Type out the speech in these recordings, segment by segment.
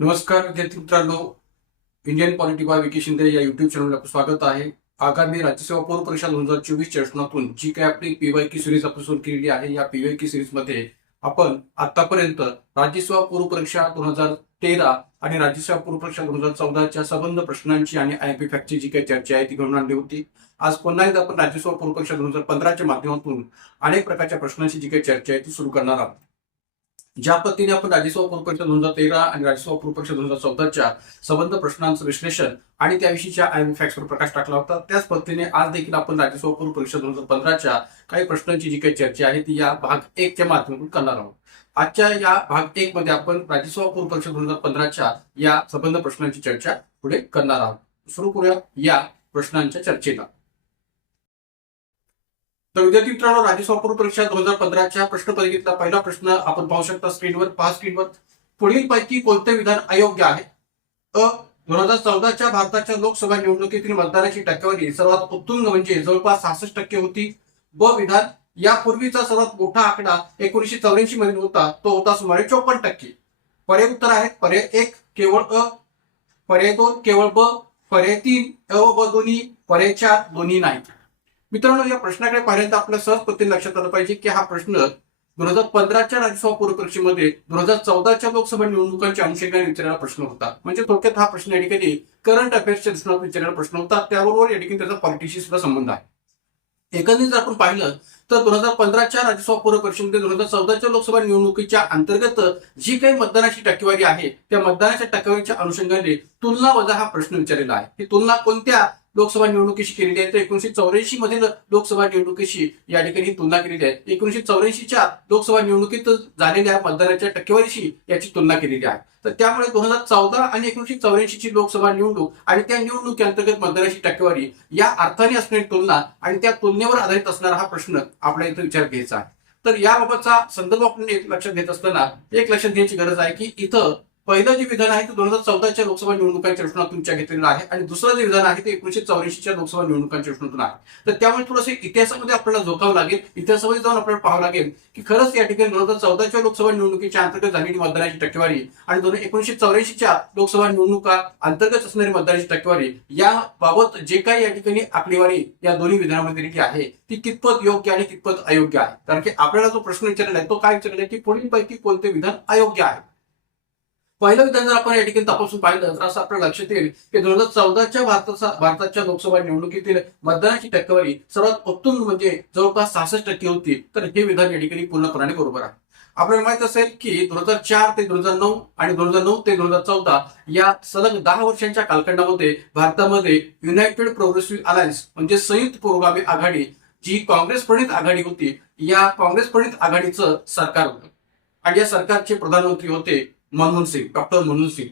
नमस्कार विद्यार्थी मित्रांनो, Indian polity bye Vicky Shinde या युट्यूब चॅनलला आपलं स्वागत आहे. आगामी राज्यसेवा पूर्व परीक्षा 2024 च्या प्रश्नातून जी काही आपली पीवायक्यू सिरीज आपण सुरू केलेली आहे, या पीवायक्यू सिरीज मध्ये आपण आतापर्यंत राज्यसेवा पूर्व परीक्षा 2013 आणि राज्यसेवा पूर्व परीक्षा 2014च्या संबंध प्रश्नांची आणि आयपी फॅक्टची जी काही चर्चा आहे ती घडून आणली होती. आज पुन्हा एकदा आपण राज्यसेवा पूर्व परीक्षा 2015च्या माध्यमातून अनेक प्रकारच्या प्रश्नांची जी काही चर्चा आहे ती सुरू करणार आहोत. ज्या पद्धतीने आपण राज्यसेवा पूर्व परीक्षा 2013 आणि राज्यसेवा पूर्व परीक्षा 2014च्या संबंध प्रश्नांचं विश्लेषण आणि त्याविषयीच्या आयएमपी फॅक्ट्सवर प्रकाश टाकला होता, त्याच पद्धतीने आज देखील आपण राज्यसेवा पूर्व परीक्षा 2015च्या काही प्रश्नांची जी काही चर्चा आहे ती या भाग 1 च्या माध्यमातून करणार आहोत. आजच्या या भाग 1 मध्ये आपण राज्यसेवा पूर्व परीक्षा 2015च्या या संबंध प्रश्नांची चर्चा पुढे करणार आहोत. सुरू करूया या प्रश्नांच्या चर्चेला. तर विद्यार्थी मित्रांनो, राज्यसेवा पूर्व परीक्षा 2015च्या प्रश्नपत्रिकेतला पहिला प्रश्न आपण पाहू शकता स्क्रीनवर. पुढील पैकी कोणते विधान अयोग्य आहे? अ. 2014च्या भारताच्या लोकसभा निवडणुकीतील मतदानाची टक्केवारी सर्वात उत्तुंग म्हणजे जवळपास 66% होती. ब. विधान यापूर्वीचा सर्वात मोठा आकडा 1984 मध्ये होता, तो होता सुमारे 54%. पर्याय उत्तर आहेत पर्याय 1 केवळ अ, पर्याय 2 केवळ ब, पर्याय 3 अ व ब दोन्ही, पर्याय 4 दोन्ही नाही. मित्रांनो, या प्रश्नाकडे पाहिल्यानंतर आपल्या सहज पद्धतीने लक्षात आलं पाहिजे की हा प्रश्न 2015च्या राज्यसेवा पूर्व परीक्षेमध्ये 2014च्या लोकसभा निवडणुकांच्या अनुषंगाने विचारलेला प्रश्न होता. म्हणजे थोडक्यात हा प्रश्न या ठिकाणी करंट अफेअर्सच्या दृष्टीने विचारलेला प्रश्न होता. त्याबरोबर या ठिकाणी त्याचा पॉलिटिक्सशी सुद्धा संबंध आहे. एकंदरीत जर आपण पाहिलं तर 2015च्या राज्यसेवा पूर्व परीक्षेमध्ये 2014च्या लोकसभा निवडणुकीच्या अंतर्गत जी काही मतदानाची टक्केवारी आहे त्या मतदानाच्या टक्केवारीच्या अनुषंगाने तुलना वजा हा प्रश्न विचारलेला आहे. ही तुलना कोणत्या लोकसभा निवडणुकीशी केलेली आहे तर 1984 मधील लोकसभा निवडणुकीशी या ठिकाणी तुलना केलेली आहे. 1984च्या लोकसभा निवडणुकीत झालेल्या मतदानाच्या टक्केवारीशी याची तुलना केलेली आहे. तर त्यामुळे 2014 आणि 1984ची लोकसभा निवडणूक आणि त्या निवडणुकी अंतर्गत मतदानाची टक्केवारी या अर्थाने असणारी तुलना आणि त्या तुलनेवर आधारित असणारा हा प्रश्न आपल्या इथं विचार घ्यायचा आहे. तर याबाबतचा संदर्भ आपण एक लक्षात घेत असताना एक लक्षात घ्यायची गरज आहे की इथं पहिलं जे विधान आहे ते 2014च्या लोकसभा निवडणुकांच्या प्रश्नातून घेतलेलं आहे आणि दुसरं जे विधान आहे ते 1984च्या लोकसभा निवडणुकांच्या प्रश्नातून आहे. तर त्यामुळे थोडंसं इतिहासामध्ये आपल्याला झोकावं लागेल, इतिहासामध्ये जाऊन आपल्याला पाहावं लागेल की खरंच या ठिकाणी 2014च्या लोकसभा निवडणुकीच्या अंतर्गत झालेली मतदानाची टक्केवारी आणि 1984च्या लोकसभा निवडणुका अंतर्गत असणारी मतदानाची टक्केवारी याबाबत जे काही या ठिकाणी आकडेवारी या दोन्ही विधानामध्ये दिलेली आहे ती कितपत योग्य आणि कितपत अयोग्य आहे. कारण की आपल्याला जो प्रश्न विचारलेला आहे तो काय विचारलेला आहे की पुढीलपैकी कोणते विधान अयोग्य आहे. पहिलं विधान जर आपण या ठिकाणी तपासून पाहिलं तर असं आपल्याला लक्षात येईल की 2014च्या भारताच्या लोकसभा निवडणुकीतील मतदानाची टक्केवारी सर्वात उत्तुंग म्हणजे जवळपास 66% होती. तर हे विधान या ठिकाणी पूर्णपणे बरोबर आहे. आपल्याला माहित असेल की 2004 ते 2009 आणि 2009 ते 2014 या सलग 10 वर्षांच्या कालखंडामध्ये भारतामध्ये युनायटेड प्रोग्रेसिव्ह अलायन्स म्हणजे संयुक्त पुरोगामी आघाडी जी काँग्रेस प्रणित आघाडी होती, या काँग्रेस प्रणित आघाडीचं सरकार होतं आणि या सरकारचे प्रधानमंत्री होते मनमोहन सिंग, डॉक्टर मनमोहन सिंग.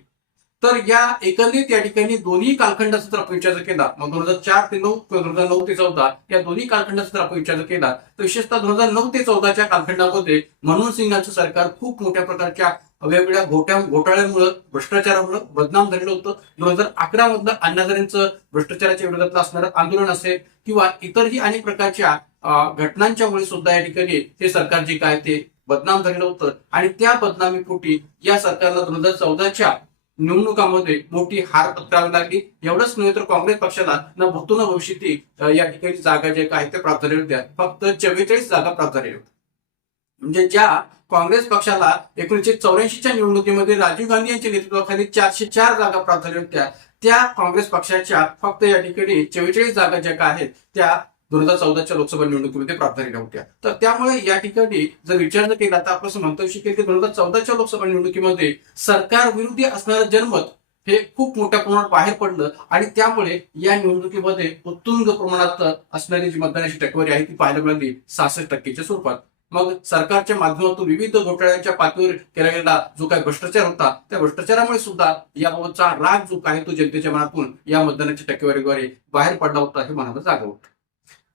तर या एकंदरीत या ठिकाणी दोन्ही कालखंडाचा जर आपण विचार केला, मग 2004 ते 9 किंवा 2009 ते 14 या दोन्ही कालखंडाचा जर आपण विचार केला तर विशेषतः 2009 ते 14च्या कालखंडामध्ये मनमोहन सिंगांचं सरकार खूप मोठ्या प्रकारच्या वेगवेगळ्या घोटाळ्यामुळे भ्रष्टाचारामुळे बदनाम झालेलं होतं. 2011 मधलं अण्णा हजारेंचं भ्रष्टाचाराच्या विरोधात असणारं आंदोलन असेल किंवा इतरही अनेक प्रकारच्या घटनांच्यामुळे सुद्धा या ठिकाणी हे सरकार जे काय ते बदनाम झालेलं होतं आणि त्या बदनामीपोटी या सरकारला 2014च्या निवडणुकांमध्ये मोठी हार पत्करावी लागली. एवढंच नव्हे तर काँग्रेस पक्षाला न भूतो न भविष्यती या ठिकाणी जागा जे काय ते प्राप्त झालेल्या होत्या. फक्त 44 जागा प्राप्त झालेल्या होत्या. म्हणजे ज्या काँग्रेस पक्षाला 1984च्या निवडणुकीमध्ये राजीव गांधी यांच्या नेतृत्वाखाली 404 जागा प्राप्त झाल्या होत्या, त्या काँग्रेस पक्षाच्या फक्त या ठिकाणी 44 जागा ज्या काय आहेत त्या 2014च्या लोकसभा निवडणुकीमध्ये प्राप्त झालेल्या होत्या. तर त्यामुळे या ठिकाणी जर विचार केला तर आपण असं म्हणता येऊ शकेल की 2014च्या लोकसभा निवडणुकीमध्ये सरकार विरोधी असणारं जनमत हे खूप मोठ्या प्रमाणात बाहेर पडलं आणि त्यामुळे या निवडणुकीमध्ये उत्तुंग प्रमाणात असणारी जी मतदानाची टक्केवारी आहे ती पाहायला मिळाली 66%च्या स्वरूपात. मग सरकारच्या माध्यमातून विविध घोटाळ्यांच्या पातळीवर केला गेलेला जो काही भ्रष्टाचार होता त्या भ्रष्टाचारामुळे सुद्धा याबाबतचा राग जो आहे तो जनतेच्या मनातून या मतदानाच्या टक्केवारीद्वारे बाहेर पडला होता हे म्हणायला जागा होतं.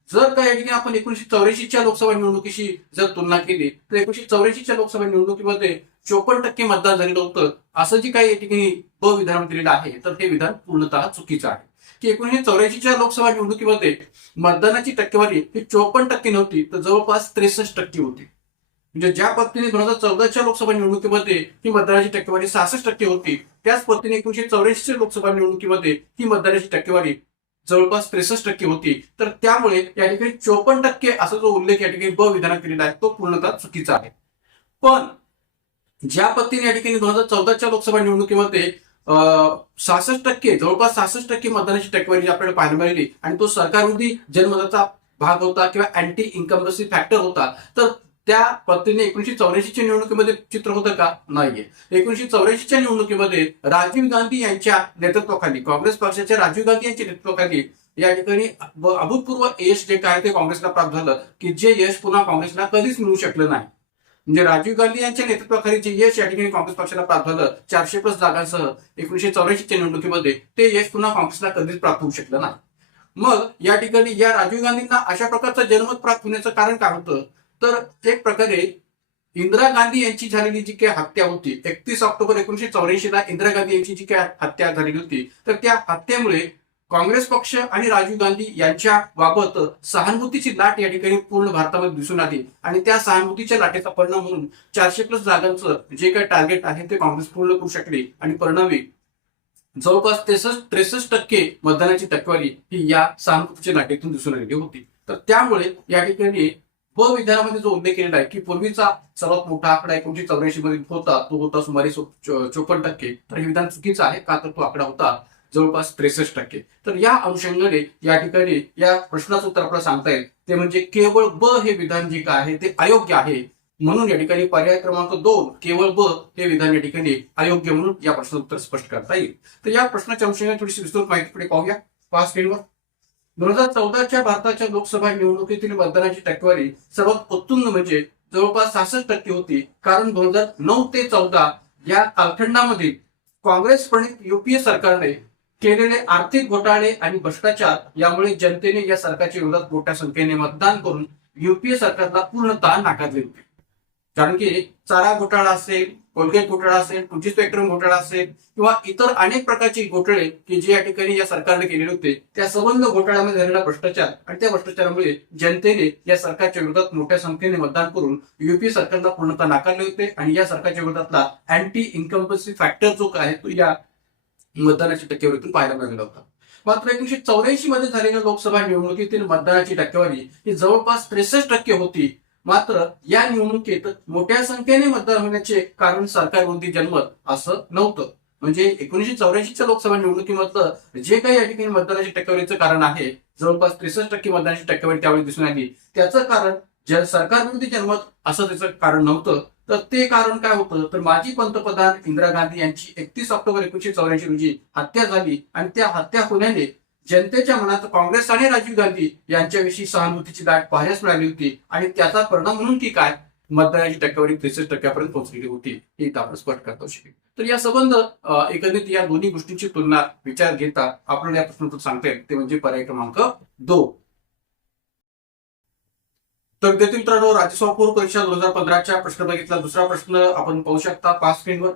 जर का या ठिकाणी आपण 1984च्या लोकसभा निवडणुकीशी जर तुलना केली तर 1984च्या लोकसभा निवडणुकीमध्ये 54% मतदान झालेलं होतं असं जे काही या ठिकाणी ब विधान दिलेलं आहे तर हे विधान पूर्णतः चुकीचं आहे. की 1984च्या लोकसभा निवडणुकीमध्ये मतदानाची टक्केवारी ही 54% नव्हती तर जवळपास 63% होती. म्हणजे ज्या पद्धतीने 2014च्या लोकसभा निवडणुकीमध्ये ही मतदानाची टक्केवारी 66% होती, त्याच पद्धतीने 1984च्या लोकसभा निवडणुकीमध्ये ही मतदानाची टक्केवारी जवळपास 63% होती. तर त्यामुळे या ठिकाणी 54% असा जो उल्लेख या ठिकाणी ब विधानात केलेला आहे तो पूर्णतः चुकीचा आहे. पण ज्या पद्धतीने या ठिकाणी 2014च्या लोकसभा निवडणुकीमध्ये 66% जवळपास 66% मतदानाची टक्केवारी आपल्याला पाहायला मिळाली आणि तो सरकारविरोधी जनमताचा भाग होता किंवा अँटी इन्कम्बन्सी फॅक्टर होता. तर त्या पद्धतीने 1984च्या निवडणुकीमध्ये चित्र होतं का? नाहीये. 1984च्या निवडणुकीमध्ये राजीव गांधी यांच्या नेतृत्वाखाली, काँग्रेस पक्षाच्या राजीव गांधी यांच्या नेतृत्वाखाली या ठिकाणी अभूतपूर्व यश जे काय ते काँग्रेसला प्राप्त झालं, की जे यश पुन्हा काँग्रेसला कधीच मिळू शकलं नाही. म्हणजे राजीव गांधी यांच्या नेतृत्वाखाली जे यश या ठिकाणी काँग्रेस पक्षाला प्राप्त झालं 400+ जागांसह 1984च्या निवडणुकीमध्ये, ते यश पुन्हा काँग्रेसला कधीच प्राप्त होऊ शकलं नाही. मग या ठिकाणी या राजीव गांधींना अशा प्रकारचं जनमत प्राप्त होण्याचं कारण काय होतं? तर एक प्रकारे इंदिरा गांधी यांची झालेली जी काही हत्या होती 31 ऑक्टोबर 1984ला इंदिरा गांधी यांची जी काही हत्या झालेली होती, तर त्या हत्येमुळे काँग्रेस पक्ष आणि राजीव गांधी यांच्या बाबत सहानुभूतीची लाट या ठिकाणी पूर्ण भारतामध्ये दिसून आली आणि त्या सहानुभूतीच्या लाटेचा परिणाम म्हणून 400+ जागांचं जे काही टार्गेट आहे ते काँग्रेस पूर्ण करू शकले आणि परिणामी जवळपास 63% मतदानाची टक्केवारी ही या सहानुभूतीच्या लाटेतून दिसून आलेली होती. तर त्यामुळे या ठिकाणी ब विधानामध्ये जो उल्लेख केलेला आहे की पूर्वीचा सर्वात मोठा आकडा 1984 मध्ये होता, तो होता सुमारे 54%. तर हे विधान चुकीचं आहे का? तर तो आकडा होता जवळपास 63%. तर या अनुषंगाने या ठिकाणी या प्रश्नाचं उत्तर आपल्याला सांगता येईल ते म्हणजे केवळ ब हे विधान जे काय आहे ते अयोग्य आहे. म्हणून या ठिकाणी पर्याय क्रमांक 2 केवळ ब हे विधान या ठिकाणी अयोग्य म्हणून या प्रश्नाचं उत्तर स्पष्ट करता येईल. तर या प्रश्नाच्या अनुषंगाने थोडीशी विस्तृत माहिती पुढे पाहूया. पाच स्क्रीनवर 2014च्या भारताच्या लोकसभा निवडणुकीतील मतदानाची टक्केवारी सर्वात उत्तुंग म्हणजे जवळपास 66% होती. कारण 2009 ते 14 या कालखंडामध्ये काँग्रेस प्रणित युपीए सरकारने केलेले आर्थिक घोटाळे आणि भ्रष्टाचार यामुळे जनतेने या सरकारच्या विरोधात मोठ्या संख्येने मतदान करून युपीए सरकारला पूर्णतः नाकारले होते. कारण की चारा घोटाळा असेल, कोलगेट घोटाळा असेल, 25 स्पेक्ट्रम घोटाळा असेल किंवा इतर अनेक प्रकारचे घोटाळे की जे या ठिकाणी या सरकारने केलेले होते, त्या संबंध घोटाळ्यामध्ये झालेला भ्रष्टाचार आणि त्या भ्रष्टाचारामुळे जनतेने या सरकारच्या विरोधात मोठ्या संख्येने मतदान करून युपीए सरकारला पूर्णतः नाकारले होते आणि या सरकारच्या विरोधातला अँटी इन्कम्बन्सी फॅक्टर जो आहे तो या मतदानाची टक्केवारीतून पाहायला मिळाला होता. मात्र 1984 मध्ये झालेल्या लोकसभा निवडणुकीतील मतदानाची टक्केवारी ही जवळपास 63% होती. मात्र या निवडणुकीत मोठ्या संख्येने मतदान होण्याचे कारण सरकारविरोधी जनमत असं नव्हतं. म्हणजे 1984च्या लोकसभा निवडणुकीमधलं जे काही या ठिकाणी मतदानाची टक्केवारीचं कारण आहे, जवळपास 63% मतदानाची टक्केवारी त्यावेळी दिसून आली, त्याचं कारण सरकारविरोधी जनमत असं त्याचं कारण नव्हतं. तर ते कारण काय होतं? तर माजी पंतप्रधान इंदिरा गांधी यांची 31 ऑक्टोबर 1984 रोजी हत्या झाली आणि त्या हत्या होण्याने जनतेच्या मनात काँग्रेस आणि राजीव गांधी यांच्याविषयी सहानुभूतीची लाट पाहायला मिळाली होती आणि त्याचा परिणाम म्हणून की काय मतदानाची टक्केवारी 63% पोहोचलेली होती हे आपण स्पष्ट करता शकेल. तर या संबंध एकंदरीत या दोन्ही गोष्टींची तुलना विचार घेता आपल्याला या प्रश्नातून सांगता येईल ते म्हणजे पर्याय क्रमांक 2. तर विद्यार्थी मित्रांनो, राज्यसभा पूर्व परीक्षा 2015च्या प्रश्नपत्रिकेतला दुसरा प्रश्न आपण पाहू शकता 5 स्क्रीनवर.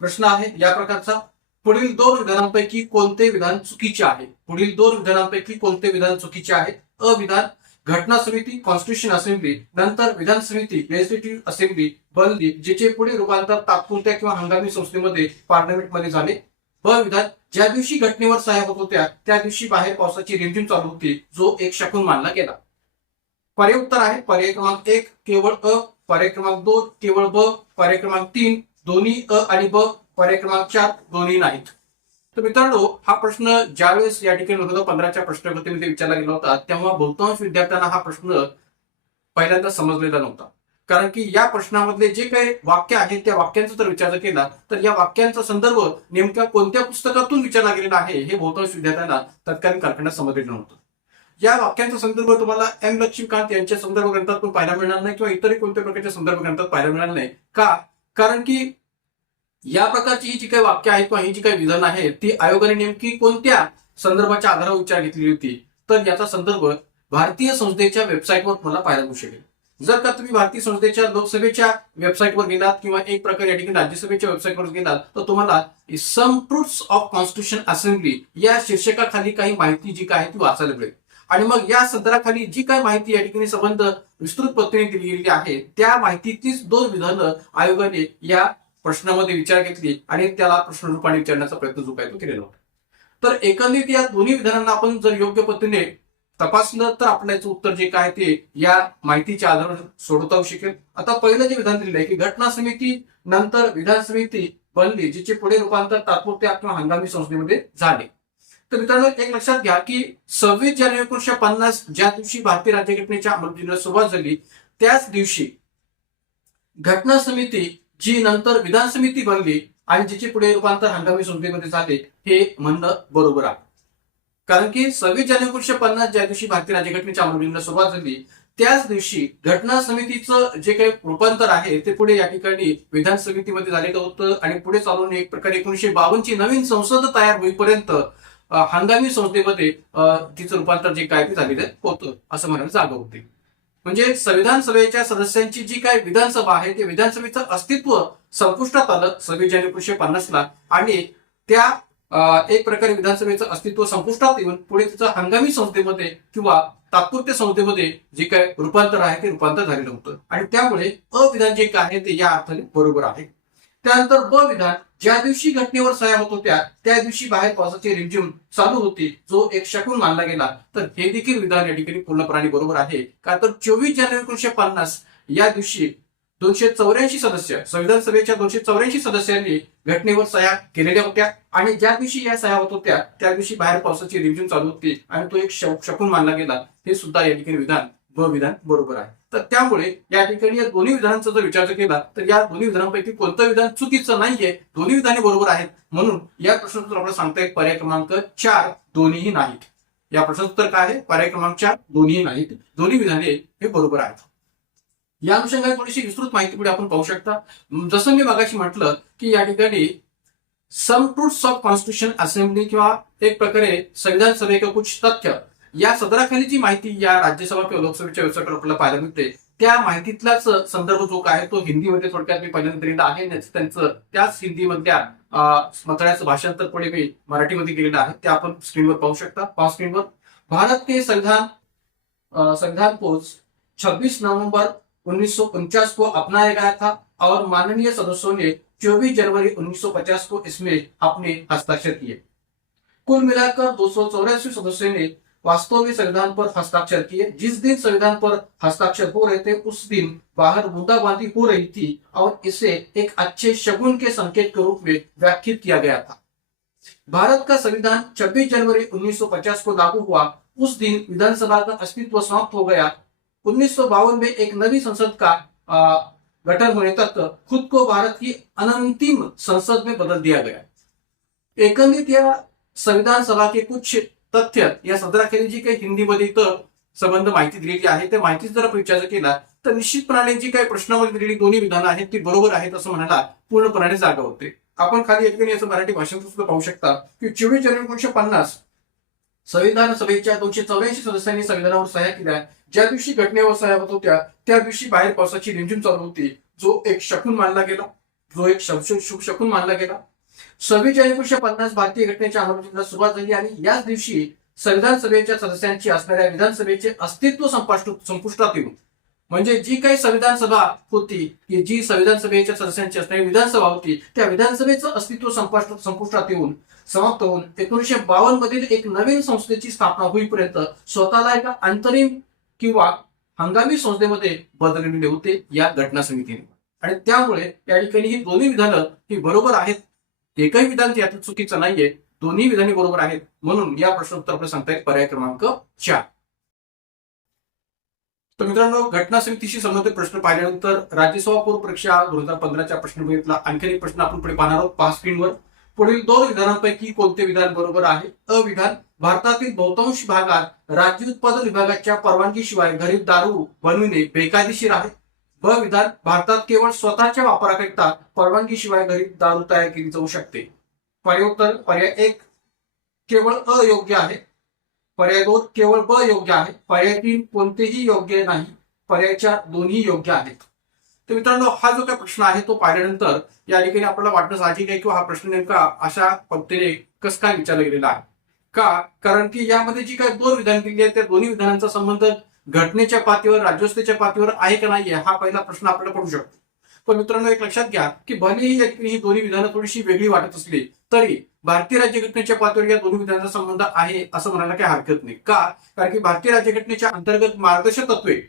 प्रश्न आहे या प्रकारचा: पुढील 2 विधानांपैकी कोणते विधान चुकीचे आहे? पुढील 2 विधानांपैकी कोणते विधान चुकीचे आहे? अ विधान घटना समिती कॉन्स्टिट्यूशन असेंब्ली, नंतर विधान समिती लेजिस्लेटिव्ह असेंब्ली बनली जिचे पुढे रूपांतर तात्पुरत्या किंवा हंगामी संस्थेमध्ये पार्लमेंटमध्ये झाले. ब विधान ज्या दिवशी घटनेवर सह्या होत होत्या त्या दिवशी बाहेर पावसाची रिमझिम चालू होती जो एक शकून मानला गेला. पर्याय उत्तर आहे पर्याय क्रमांक 1 केवळ अ, पर्याय क्रमांक 2 केवळ ब, पर्याय क्रमांक 3 दोन्ही अ आणि ब, पर्याय क्रमांक 4 दोन्ही नाहीत. तर मित्रांनो, हा प्रश्न ज्यावेळेस या ठिकाणी 2015च्या प्रश्नपत्रिकेमध्ये विचारला गेला होता तेव्हा बहुतांश विद्यार्थ्यांना हा प्रश्न पहिल्यांदा समजलेला नव्हता. कारण की या प्रश्नामधले जे काही वाक्य आहेत त्या वाक्यांचा जर विचार केला तर या वाक्यांचा संदर्भ नेमक्या कोणत्या पुस्तकातून विचारला गेलेला आहे हे बहुतांश विद्यार्थ्यांना तत्कालीन कालखंडात समजलेलं नव्हतं. या वाक्यांचा संदर्भ तुम्हाला एम लक्ष्मीकांत यांच्या संदर्भ ग्रंथातून पाहायला मिळणार नाही किंवा इतरही कोणत्या प्रकारच्या संदर्भ ग्रंथात पाहायला मिळणार नाही. का? कारण की या प्रकारची ही जी काही वाक्य आहेत किंवा ही जी काही विधान आहेत ती आयोगाने नेमकी कोणत्या संदर्भाच्या आधारावर विचार घेतलेली होती, तर याचा संदर्भ भारतीय संसदेच्या वेबसाईटवर तुम्हाला पाहायला मिळू शकेल. जर का तुम्ही भारतीय संसदेच्या लोकसभेच्या वेबसाईटवर गेलात किंवा एक प्रकारे या ठिकाणी राज्यसभेच्या वेबसाईटवर गेलात तर तुम्हाला सम ट्रुथ्स ऑफ कॉन्स्टिट्यूशन असेंब्ली या शीर्षकाखाली काही माहिती जी काय ती वाचायला मिळेल. आणि मग या सदराखाली जी काय माहिती या ठिकाणी संबंध विस्तृत पद्धतीने दिली गेलेली आहे त्या माहितीतलीच 2 विधानं आयोगाने या प्रश्नामध्ये विचार घेतली आणि त्याला प्रश्न रूपाने विचारण्याचा प्रयत्न जो काय तो केलेला होता. तर एकंदरीत या दोन्ही विधानांना आपण जर योग्य पद्धतीने तपासलं तर आपल्याचं उत्तर जे काय ते या माहितीच्या आधारावर सोडवता येऊ शकेल. आता पहिलं जे विधान दिलेलं आहे की घटना समिती नंतर विधान समिती बनली, जिचे पुढे रूपांतर तात्पुरत्या किंवा हंगामी संस्थेमध्ये झाले. तर मित्रांनो एक लक्षात घ्या की 26 जानेवारी 1950 ज्या दिवशी भारतीय राज्यघटनेच्या अंमलबजावणीला सुरुवात झाली त्याच दिवशी घटना समिती जी नंतर विधान समिती बनली आणि जिचे पुढे रूपांतर हंगामी संस्थेमध्ये झाले हे म्हणणं बरोबर आहे. कारण की 26 जानेवारी 1950 ज्या दिवशी भारतीय राज्यघटनेच्या अंमलबजावणीला सुरुवात झाली त्याच दिवशी घटना समितीचं जे काही रूपांतर आहे ते पुढे या ठिकाणी विधान समितीमध्ये झालेलं होतं आणि पुढे चालून एक प्रकारे 1952 ची नवीन संसद तयार होईपर्यंत हंगामी संस्थेमध्ये तिचं रूपांतर जे काय ते झालेलं होतं असं म्हणायला जागा होते. म्हणजे संविधान सभेच्या सदस्यांची जी काय विधानसभा आहे ते विधानसभेचं अस्तित्व संपुष्टात आलं 26 जानेवारी 1950 ला आणि त्या एक प्रकारे विधानसभेचं अस्तित्व संपुष्टात येऊन पुढे तिचं हंगामी संस्थेमध्ये किंवा तात्पुरत्या संस्थेमध्ये जे काय रूपांतर आहे ते रूपांतर झालेलं होतं आणि त्यामुळे अविधान जे काय आहे ते या अर्थाने बरोबर आहे. त्यानंतर ब विधान ज्या दिवशी घटनेवर सह्या होत होत्या त्या दिवशी बाहेर पावसाची रिमझिम चालू होती जो एक शकून मानला गेला. तर हे देखील विधान या ठिकाणी पूर्णपणे बरोबर आहे. का तर 24 जानेवारी 1950 या दिवशी 284 सदस्य संविधान सभेच्या 284 सदस्यांनी घटनेवर सह्या केलेल्या होत्या आणि ज्या दिवशी या सह्या होत होत्या त्या दिवशी बाहेर पावसाची रिमझिम चालू होती आणि तो एक शकून मानला गेला. हे सुद्धा या ठिकाणी विधान ब विधान बरोबर आहे. तर त्यामुळे या ठिकाणी या दोन्ही विधानांचा जर विचार केला तर या दोन्ही विधानांपैकी कोणतं विधान चुकीचं नाहीये, दोन्ही विधाने बरोबर आहेत. म्हणून या प्रश्नाचं उत्तर आपल्याला सांगता येईल पर्याय क्रमांक 4 दोन्हीही नाहीत. या प्रश्नाचं उत्तर काय आहे? पर्याय क्रमांक 4 दोन्हीही नाहीत, दोन्ही विधाने हे बरोबर आहेत. या अनुषंगाने थोडीशी विस्तृत माहिती पुढे आपण पाहू शकता. जसं मी मगाशी म्हटलं की या ठिकाणी सम ट्रूथ्स ऑफ कॉन्स्टिट्यूशन असेंब्ली किंवा एक प्रकारे संविधान सभे के कुछ तथ्य या सदराखाली जी माहिती या राज्यसभा किंवा लोकसभेच्या वेबसाईटवर आपल्याला पाहायला मिळते त्या माहितीतलाच संदर्भ जो काय आहे तो हिंदीमध्ये थोडक्यात मी पहिल्यांदा दिलेला आहे. त्यांचं त्याच हिंदीमधल्या मतळ्याचं भाषांतर पुढे मी मराठीमध्ये केलेलं आहे ते आपण स्क्रीनवर पाहू शकता. पहा स्क्रीनवर. भारत के संविधान को 26 नवंबर 1949 को अपनाया गया था और माननीय सदस्यों ने 24 जनवरी 1950 को इसमें अपने हस्ताक्षर किए. कुल मिलाकर 284 सदस्यों ने वास्तव में संविधान पर हस्ताक्षर किए. जिस दिन संविधान पर हस्ताक्षर हो रहे थे उस दिन बाहर बूंदाबांदी हो रही थी और इसे एक अच्छे शगुन के संकेत के रूप में व्याख्यात किया गया था. भारत का संविधान 26 जनवरी 1950 को लागू हुआ. उस दिन विधानसभा का अस्तित्व समाप्त हो गया. 1952 में एक नई संसद का गठन होने तक खुद को भारत की अनंतिम संसद में बदल दिया गया. एकंदरीत या संविधान सभा के कुछ तथ्य या सदराखेरीज जी काही हिंदीमध्ये इथं संबंध माहिती दिलेली आहे त्या माहितीचा जर आपण विचार केला तर निश्चितपणे जी काही प्रश्नामध्ये दिलेली दोन्ही विधानं आहेत ती बरोबर आहेत असं म्हणायला पूर्णपणे जागा होते. आपण खाली एक याचं मराठी भाषांतर सुद्धा पाहू शकता की 24 जानेवारी 1950 संविधान सभेच्या 284 सदस्यांनी संविधानावर सह्या केल्या. ज्या दिवशी घटनेवर सह्या होत होत्या त्या दिवशी बाहेर पावसाची रिमझिम चालू होती जो एक शकून मानला गेला. 26 जानेवारी 1950 भारतीय घटनेच्या अंमलबजावणीला सुरुवात झाली आणि याच दिवशी संविधान सभेच्या सदस्यांची असणाऱ्या विधानसभेचे अस्तित्व संपुष्टात येऊन म्हणजे जी काही संविधान सभा होती की जी संविधान सभेच्या सदस्यांची असणारी विधानसभा होती त्या विधानसभेचं अस्तित्व संपुष्टात येऊन समाप्त होऊन 1952 मधील एक नवीन संस्थेची स्थापना होईपर्यंत स्वतःला एका अंतरिम किंवा हंगामी संस्थेमध्ये बदललेले होते या घटना समितीने. आणि त्यामुळे या ठिकाणी ही दोन्ही विधानं ही बरोबर आहेत. एकही विधान यातून चुकीचं नाहीये, दोन्ही विधाने बरोबर आहेत. म्हणून या प्रश्न उत्तर आपल्याला सांगता येईल पर्याय क्रमांक 4. तर मित्रांनो घटना समितीशी संबंधित प्रश्न पाहिल्यानंतर राज्यसभा पूर्व परीक्षा 2015च्या प्रश्न बघितला. आणखी एक प्रश्न आपण पुढे पाहणार आहोत. पहा स्क्रीनवर. पुढील 2 विधानांपैकी कोणते विधान बरोबर आहे? अ विधान भारतातील बहुतांश भागात राज्य उत्पादन विभागाच्या परवानगीशिवाय घरी दारू बनविणे बेकायदेशीर आहे. ब विधान भारतात केवळ स्वतःच्या वापराकरिता परवानगीशिवाय घरी दारू तयार केली जाऊ शकते. पर्याय पर्याय 1 केवळ अ योग्य आहे. पर्याय 2 केवळ ब योग्य आहे. पर्याय 3 कोणतेही योग्य नाही. पर्याय 4 दोन्ही योग्य आहेत. तर मित्रांनो हा जो काही प्रश्न आहे तो पाहिल्यानंतर या ठिकाणी आपल्याला वाटणं साहजिक आहे की हा प्रश्न नेमका अशा पद्धतीने कसं काय विचारला गेलेला आहे. का? कारण की यामध्ये जी काही दोन विधान दिली आहेत त्या दोन्ही विधानांचा संबंध घटनेच्या पातळीवर, राज्यव्यवस्थेच्या पातळीवर आहे का नाहीये, हा पहिला प्रश्न आपल्याला पडू शकतो. पण मित्रांनो, एक लक्षात घ्या की भलेही ही दोन्ही विधानं थोडीशी वेगळी वाटत असली तरी भारतीय राज्यघटनेच्या पातळीवर या दोन्ही विधानांचा संबंध आहे असं म्हणायला काही हरकत नाही. का? कारण की भारतीय राज्यघटनेच्या अंतर्गत मार्गदर्शक तत्वे,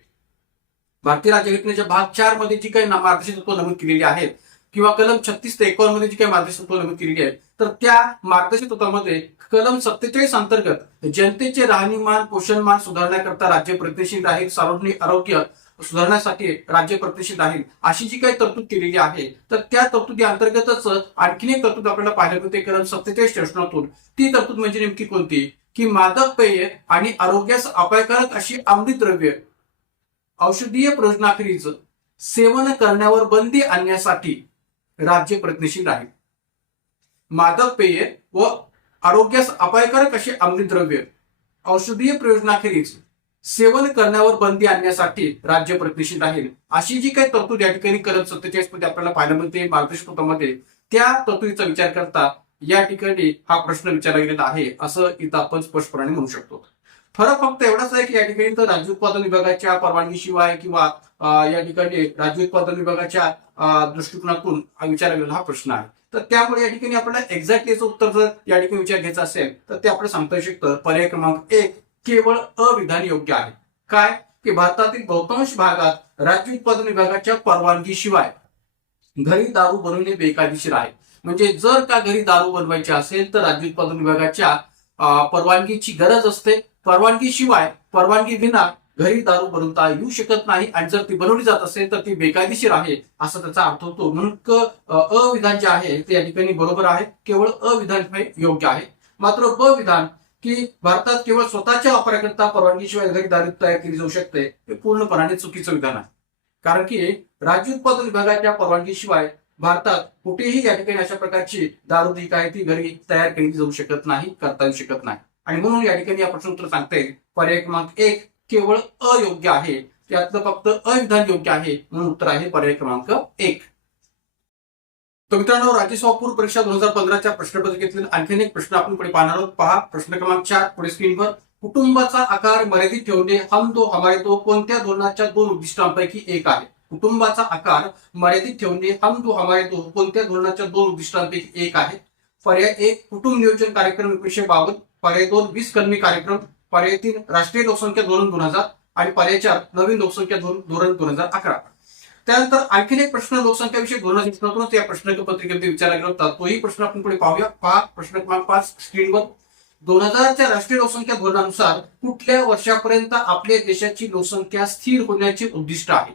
भारतीय राज्यघटनेच्या भाग 4 मध्ये जी काही मार्गदर्शक तत्व नमूद केलेली आहेत किंवा कलम 36 ते 51 मध्ये जी काही मार्गदर्शक तत्व नमूद केलेली आहेत, तर त्या मार्गदर्शक तत्वामध्ये कलम 47 अंतर्गत जनतेचे राहणीमान पोषणमान सुधारण्याकरता राज्य प्रयत्नशील राहील, सार्वजनिक आरोग्य सुधारण्यासाठी राज्य प्रयत्नशील राहील, अशी जी काही तरतूद केलेली आहे, तर त्या तरतुदी अंतर्गतच आणखीन एक तरतूद आपल्याला पाहायला मिळते कलम 47 शासनातून. ती तरतूद म्हणजे नेमकी कोणती? की मादक पेय आणि आरोग्यास अपायकारक अशी अंमली द्रव्य औषधीय प्रयोजनाखेरीज सेवन करण्यावर बंदी आणण्यासाठी राज्य प्रयत्नशील राहील. मादक पेय व आरोग्यास अपायकारक अशी अंमली द्रव्य औषधीय प्रयोजनाखेरीज सेवन करण्यावर बंदी आणण्यासाठी राज्य प्रयत्नशील राहील, अशी जी काही तरतूद या ठिकाणी कलम 47 मध्ये आपल्याला पाहायला मिळते मार्गदर्शक तत्वामध्ये. त्या तरतुदीचा विचार करता या ठिकाणी हा प्रश्न विचारला गेलेला आहे असं इथं आपण स्पष्टपणे म्हणू शकतो. फरक फक्त एवढाच आहे की या ठिकाणी तर राज्य उत्पादन विभागाच्या परवानगीशिवाय किंवा या ठिकाणी राज्य उत्पादन विभागाच्या दृष्टिकोनातून विचारला गेलेला हा प्रश्न आहे. तर त्यामुळे या ठिकाणी आपल्याला एक्झॅक्टली याचं उत्तर जर या ठिकाणी विचार घ्यायचा असेल तर ते आपण सांगता येऊ शकतं पर्याय क्रमांक 1 केवळ अविधान योग्य आहे. काय? की भारतातील बहुतांश भागात राज्य उत्पादन विभागाच्या परवानगीशिवाय घरी दारू बनवणे बेकायदेशीर आहे. म्हणजे जर का घरी दारू बनवायची असेल तर राज्य उत्पादन विभागाच्या परवानगीची गरज असते. परवानगीशिवाय, परवानगी विना घरी दारू बनवता येऊ शकत नाही आणि जर ती बनवली जात असेल तर ती बेकायदेशीर आहे असा त्याचा अर्थ होतो. म्हणून अविधान जे आहे ते या ठिकाणी बरोबर आहे, केवळ अविधान हे योग्य आहे. मात्र ब विधान की भारतात केवळ स्वतःच्या वापराकरता परवानगीशिवाय घरी दारू तयार केली जाऊ शकते, हे पूर्णपणाने चुकीचं विधान आहे. कारण की राज्य उत्पादन विभागाच्या परवानगीशिवाय भारतात कुठेही या ठिकाणी अशा प्रकारची दारू जी काय ती घरी तयार केली जाऊ शकत नाही, करता येऊ शकत नाही. आणि म्हणून या ठिकाणी या प्रश्न उत्तर सांगता येईल पर्याय क्रमांक 1 केवळ अयोग्य आहे. त्यातलं फक्त अविधान योग्य आहे, म्हणून उत्तर आहे पर्याय क्रमांक 1. तर मित्रांनो, राज्यसभा पूर्व परीक्षा 2015च्या प्रश्नपत्रिकेतील आणखीन एक प्रश्न आपण पुढे पाहणार आहोत. पहा प्रश्न क्रमांक 4 पुढे स्क्रीनवर. कुटुंबाचा आकार मर्यादित ठेवणे हम दो हमारे दो कोणत्या धोरणाच्या दोन उद्दिष्टांपैकी एक आहे? कुटुंबाचा आकार मर्यादित ठेवणे हम दो हमारे दो कोणत्या धोरणाच्या दोन उद्दिष्टांपैकी एक आहे? पर्याय 1 कुटुंब नियोजन कार्यक्रम 1952, पर्याय 2 20 कलमी कार्यक्रम, पर्याय 3 राष्ट्रीय लोकसंख्या धोरण 2000 आणि पर्याय 4 नवीन लोकसंख्या धोरण 2011. त्यानंतर आणखीन एक प्रश्न लोकसंख्या विषयक धोरणातूनच या प्रश्नपत्रिकेमध्ये विचारला गेला होता. तोही प्रश्न आपण पुढे पाहूया. पहा प्रश्न क्रमांक 5 स्क्रीनवर. 2000च्या राष्ट्रीय लोकसंख्या धोरणानुसार कुठल्या वर्षापर्यंत आपल्या देशाची लोकसंख्या स्थिर होण्याचे उद्दिष्ट आहे?